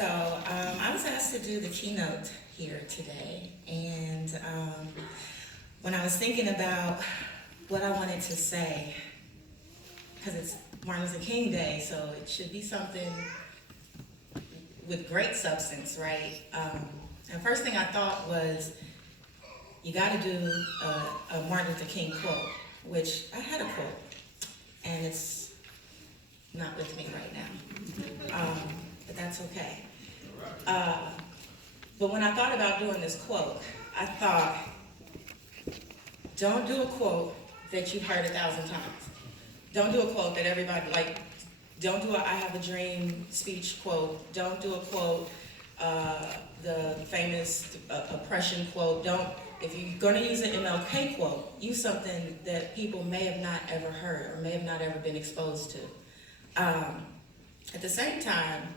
I was asked to do the keynote here today, and when I was thinking about what I wanted to say, because it's Martin Luther King Day, so it should be something with great substance, right? And first thing I thought was, you got to do a Martin Luther King quote, which I had a quote, and it's not with me right now, but that's okay. But when I thought about doing this quote, I thought, don't do a quote that you've heard 1,000 times. Don't do a quote that everybody, don't do a I have a dream speech quote. Don't do a quote, the famous oppression quote. If you're going to use an MLK quote, use something that people may have not ever heard or may have not ever been exposed to. At the same time,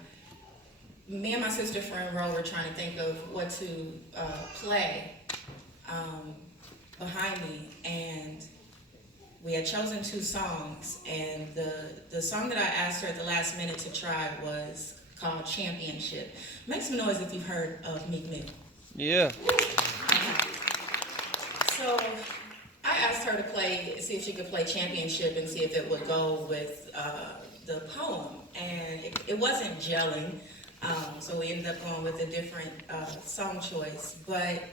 me and my sister friend Ro were trying to think of what to play behind me, and we had chosen 2 songs, and the song that I asked her at the last minute to try was called Championship. Make some noise if you've heard of Meek Mill. Yeah. So I asked her to see if she could play Championship and see if it would go with the poem, and it wasn't gelling. So we ended up going with a different song choice. But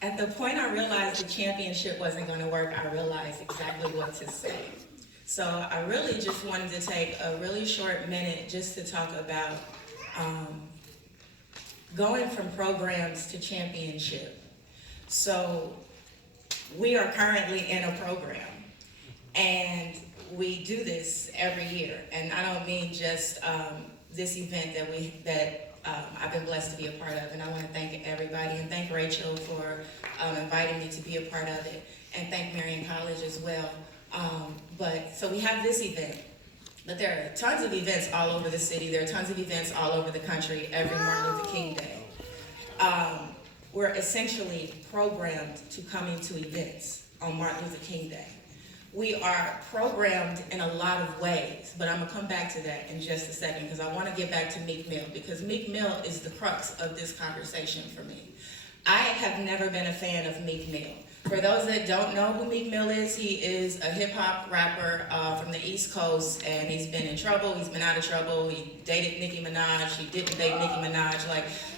at the point I realized the Championship wasn't going to work, I realized exactly what to say. So I really just wanted to take a really short minute just to talk about going from programs to championship. So we are currently in a program, and we do this every year. And I don't mean just this event that I've been blessed to be a part of, and I want to thank everybody and thank Rachel for inviting me to be a part of it, and thank Marion College as well. So we have this event, but there are tons of events all over the city. There are tons of events all over the country every Martin Luther King Day. We're essentially programmed to coming to events on Martin Luther King Day. We are programmed in a lot of ways, but I'm gonna come back to that in just a second because I want to get back to Meek Mill, because Meek Mill is the crux of this conversation for me. I have never been a fan of Meek Mill. For those that don't know who Meek Mill is, he is a hip hop rapper from the East Coast, and he's been in trouble, he's been out of trouble, he dated Nicki Minaj, he didn't date Nicki Minaj,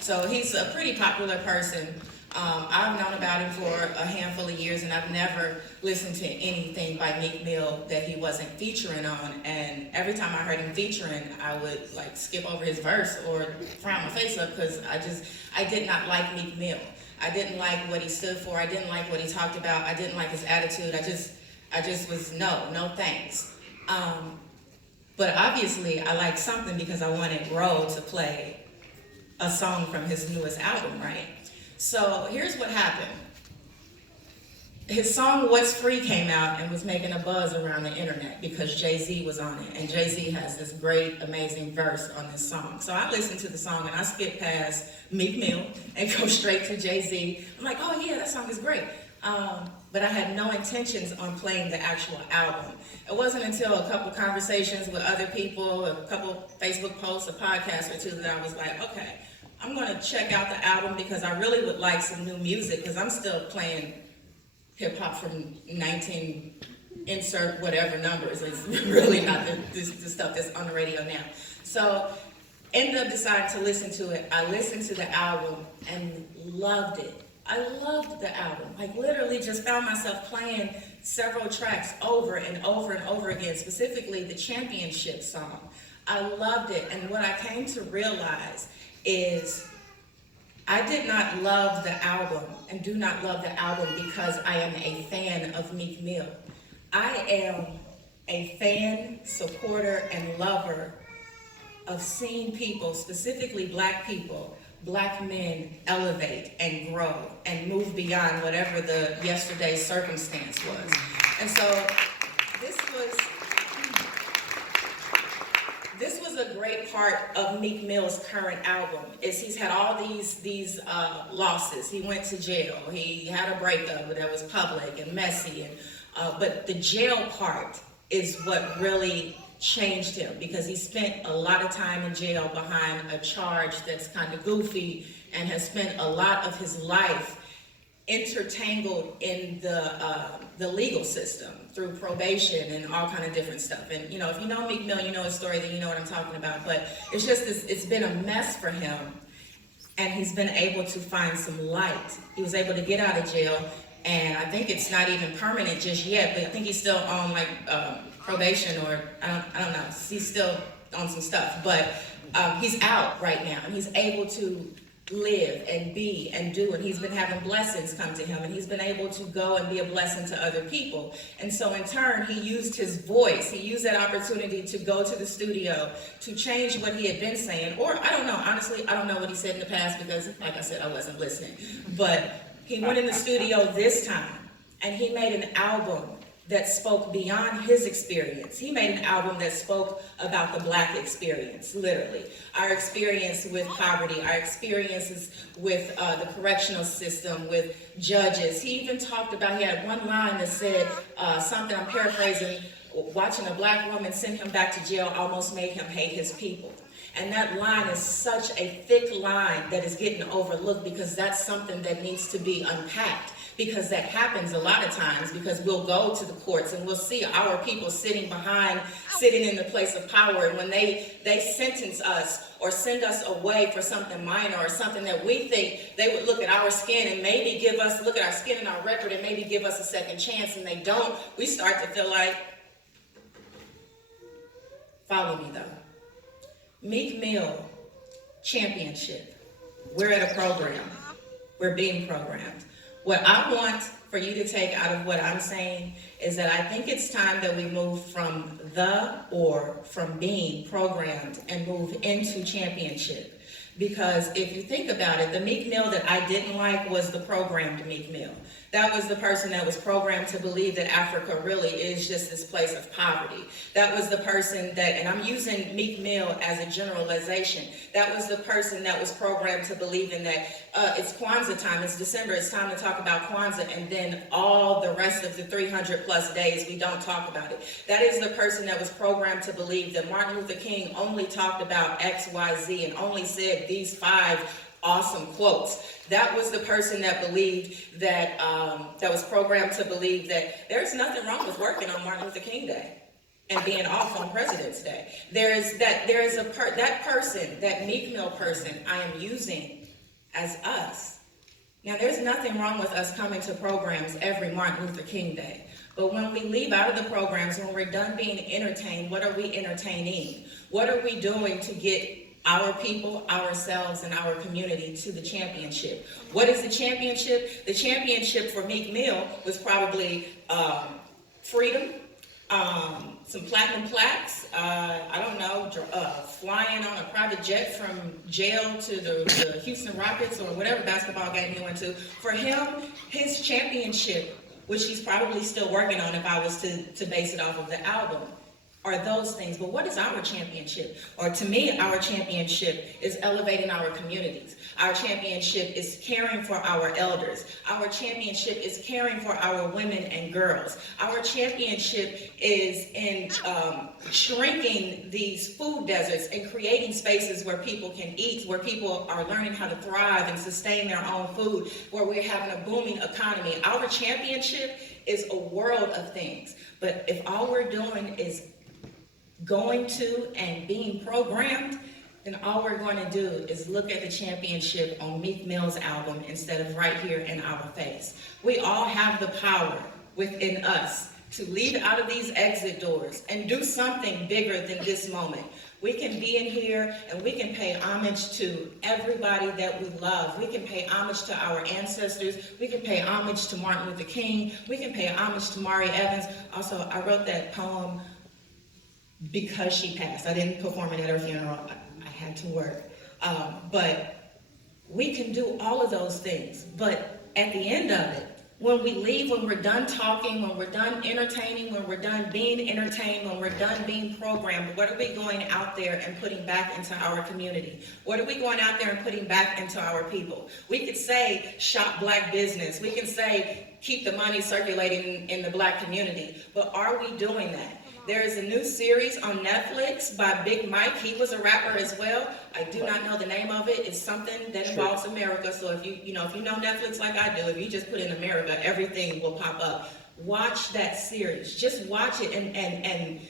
so he's a pretty popular person. I've known about him for a handful of years, and I've never listened to anything by Meek Mill that he wasn't featuring on. And every time I heard him featuring, I would skip over his verse or frown my face up because I did not like Meek Mill. I didn't like what he stood for. I didn't like what he talked about. I didn't like his attitude. I just was no thanks. But obviously, I liked something because I wanted Ro to play a song from his newest album, right? So here's what happened. His song What's Free came out and was making a buzz around the internet because Jay-Z was on it. And Jay-Z has this great, amazing verse on this song. So I listened to the song and I skipped past Meek Mill and go straight to Jay-Z. I'm like, oh yeah, that song is great. But I had no intentions on playing the actual album. It wasn't until a couple conversations with other people, a couple Facebook posts, a podcast or 2 that I was like, okay, I'm going to check out the album because I really would like some new music because I'm still playing hip hop from 19 insert whatever numbers. It's really not the stuff that's on the radio now. So ended up deciding to listen to it. I listened to the album and loved it. I loved the album. Literally just found myself playing several tracks over and over and over again, specifically the Championship song. I loved it. And what I came to realize is I did not love the album and do not love the album because I am a fan of Meek Mill. I am a fan, supporter, and lover of seeing people, specifically black people, black men, elevate and grow and move beyond whatever the yesterday's circumstance was. And so this was a great part of Meek Mill's current album, is he's had all these losses. He went to jail. He had a breakup that was public and messy, but the jail part is what really changed him because he spent a lot of time in jail behind a charge that's kind of goofy and has spent a lot of his life intertangled in the legal system through probation and all kind of different stuff. And you know, if you know Meek Mill, you know his story, then you know what I'm talking about. But it's just it's been a mess for him, and he's been able to find some light. He was able to get out of jail, and I think it's not even permanent just yet, but I think he's still on like probation, or I don't know. He's still on some stuff, but he's out right now, and he's able to live and be and do, and he's been having blessings come to him, and he's been able to go and be a blessing to other people. And so in turn, he used his voice, he used that opportunity to go to the studio to change what he had been saying, or I don't know, honestly, I don't know what he said in the past because, like I said, I wasn't listening. But he went in the studio this time, and he made an album that spoke beyond his experience. He made an album that spoke about the Black experience, literally. Our experience with poverty, our experiences with the correctional system, with judges. He even talked about, he had one line that said something, I'm paraphrasing, watching a Black woman send him back to jail almost made him hate his people. And that line is such a thick line that is getting overlooked because that's something that needs to be unpacked. Because that happens a lot of times, because we'll go to the courts and we'll see our people sitting in the place of power, and when they sentence us or send us away for something minor or something that we think, they would look at our skin and maybe look at our skin and our record and maybe give us a second chance, and they don't, we start to feel like, follow me though. Meek Mill Championship. We're at a program. We're being programmed. What I want for you to take out of what I'm saying is that I think it's time that we move from from being programmed and move into championship. Because if you think about it, the Meek Mill that I didn't like was the programmed Meek Mill. That was the person that was programmed to believe that Africa really is just this place of poverty. That was the person that, and I'm using Meek Mill as a generalization, that was the person that was programmed to believe in that it's Kwanzaa time, it's December, it's time to talk about Kwanzaa, and then all the rest of the 300 plus days we don't talk about it. That is the person that was programmed to believe that Martin Luther King only talked about X, Y, Z and only said these 5 awesome quotes. That was the person that believed that, that was programmed to believe that there's nothing wrong with working on Martin Luther King Day and being off on President's Day. That person, that Meek Mill person, I am using as us. Now, there's nothing wrong with us coming to programs every Martin Luther King Day. But when we leave out of the programs, when we're done being entertained, what are we entertaining? What are we doing to get our people, ourselves, and our community to the championship? What is the championship? The championship for Meek Mill was probably freedom, some platinum plaques, I don't know, flying on a private jet from jail to the Houston Rockets or whatever basketball game he went to. For him, his championship, which he's probably still working on if I was to base it off of the album, are those things. But what is our championship? Or to me, our championship is elevating our communities. Our championship is caring for our elders. Our championship is caring for our women and girls. Our championship is in shrinking these food deserts and creating spaces where people can eat, where people are learning how to thrive and sustain their own food, where we're having a booming economy. Our championship is a world of things. But if all we're doing is going to and being programmed, then all we're going to do is look at the championship on Meek Mill's album instead of right here in our face. We all have the power within us to leave out of these exit doors and do something bigger than this moment. We can be in here and we can pay homage to everybody that we love. We can pay homage to our ancestors. We can pay homage to Martin Luther King. We can pay homage to Mari Evans. Also, I wrote that poem because she passed. I didn't perform it at her funeral. I had to work. But we can do all of those things. But at the end of it, when we leave, when we're done talking, when we're done entertaining, when we're done being entertained, when we're done being programmed, what are we going out there and putting back into our community? What are we going out there and putting back into our people? We could say, shop Black business. We can say, keep the money circulating in the Black community. But are we doing that? There is a new series on Netflix by Big Mike. He was a rapper as well. I do not know the name of it. It's something that involves America. So if you know Netflix like I do, if you just put in America, everything will pop up. Watch that series. Just watch it and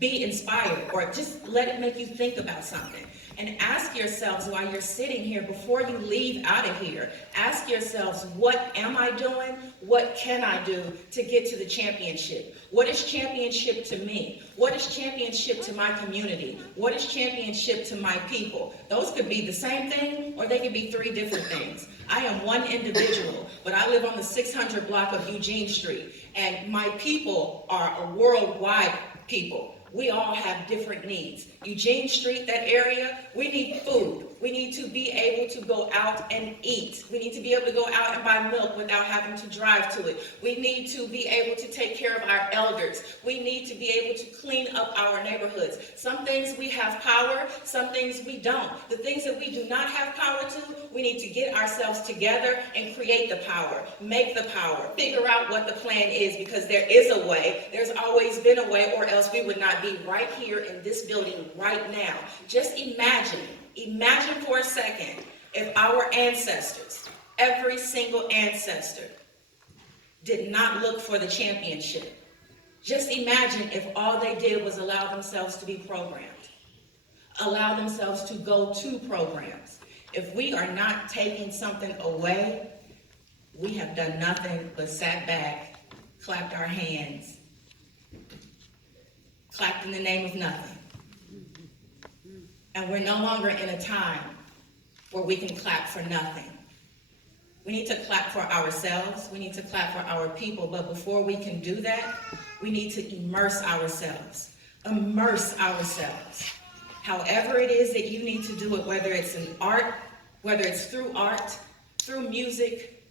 be inspired, or just let it make you think about something. And ask yourselves while you're sitting here, before you leave out of here, ask yourselves, what am I doing? What can I do to get to the championship? What is championship to me? What is championship to my community? What is championship to my people? Those could be the same thing, or they could be three different things. I am one individual, but I live on the 600 block of Eugene Street, and my people are a worldwide people. We all have different needs. Eugene Street, that area, we need food. We need to be able to go out and eat. We need to be able to go out and buy milk without having to drive to it. We need to be able to take care of our elders. We need to be able to clean up our neighborhoods. Some things we have power, some things we don't. The things that we do not have power to, we need to get ourselves together and create the power, make the power, figure out what the plan is, because there is a way. There's always been a way, or else we would not be right here in this building right now. Just imagine for a second if our ancestors, every single ancestor, did not look for the championship. Just imagine if all they did was allow themselves to be programmed, allow themselves to go to programs. If we are not taking something away, we have done nothing but sat back, clapped our hands, clapped in the name of nothing. And we're no longer in a time where we can clap for nothing. We need to clap for ourselves. We need to clap for our people. But before we can do that, we need to immerse ourselves. Immerse ourselves. However it is that you need to do it, whether it's in art, whether it's through art, through music,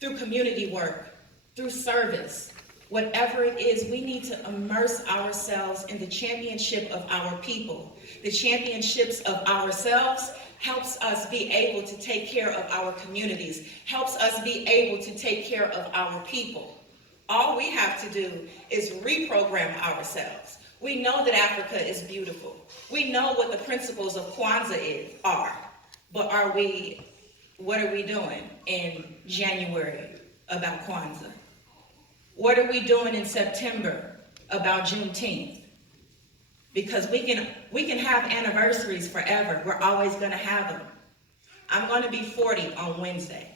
through community work, through service, whatever it is, we need to immerse ourselves in the championship of our people. The championships of ourselves helps us be able to take care of our communities, helps us be able to take care of our people. All we have to do is reprogram ourselves. We know that Africa is beautiful. We know what the principles of Kwanzaa are, but what are we doing in January about Kwanzaa? What are we doing in September about Juneteenth? Because we can have anniversaries forever. We're always going to have them. I'm going to be 40 on Wednesday.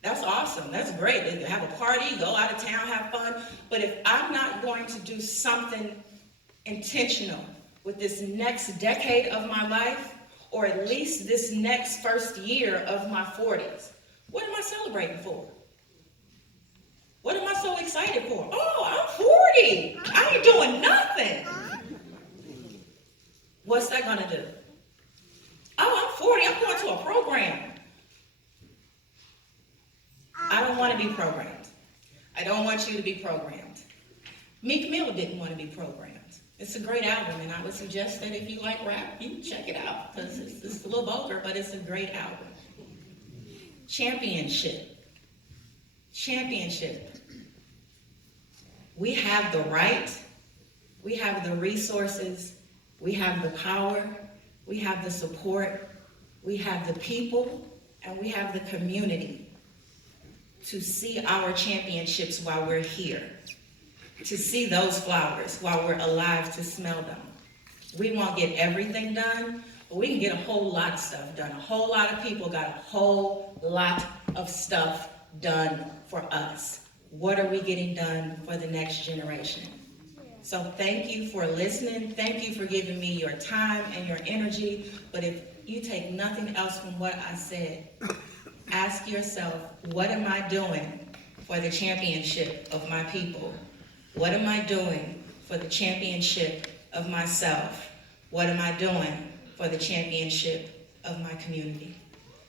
That's awesome. That's great. Have a party, go out of town, have fun. But if I'm not going to do something intentional with this next decade of my life, or at least this next first year of my 40s, what am I celebrating for? What am I so excited for? Oh, I'm 40. I ain't doing nothing. What's that gonna do? Oh, I'm 40. I'm going to a program. I don't want to be programmed. I don't want you to be programmed. Meek Mill didn't want to be programmed. It's a great album, and I would suggest that if you like rap, you can check it out, because it's a little vulgar, but it's a great album. Championship. We have the right, we have the resources, we have the power, we have the support, we have the people, and we have the community to see our championships while we're here, to see those flowers while we're alive to smell them. We won't get everything done, but we can get a whole lot of stuff done. A whole lot of people got a whole lot of stuff done for us. What are we getting done for the next generation? So thank you for listening. Thank you for giving me your time and your energy. But if you take nothing else from what I said, ask yourself, what am I doing for the championship of my people? What am I doing for the championship of myself? What am I doing for the championship of my community?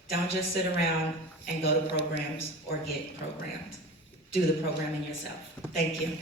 Don't just sit around and go to programs or get programmed. Do the programming yourself. Thank you.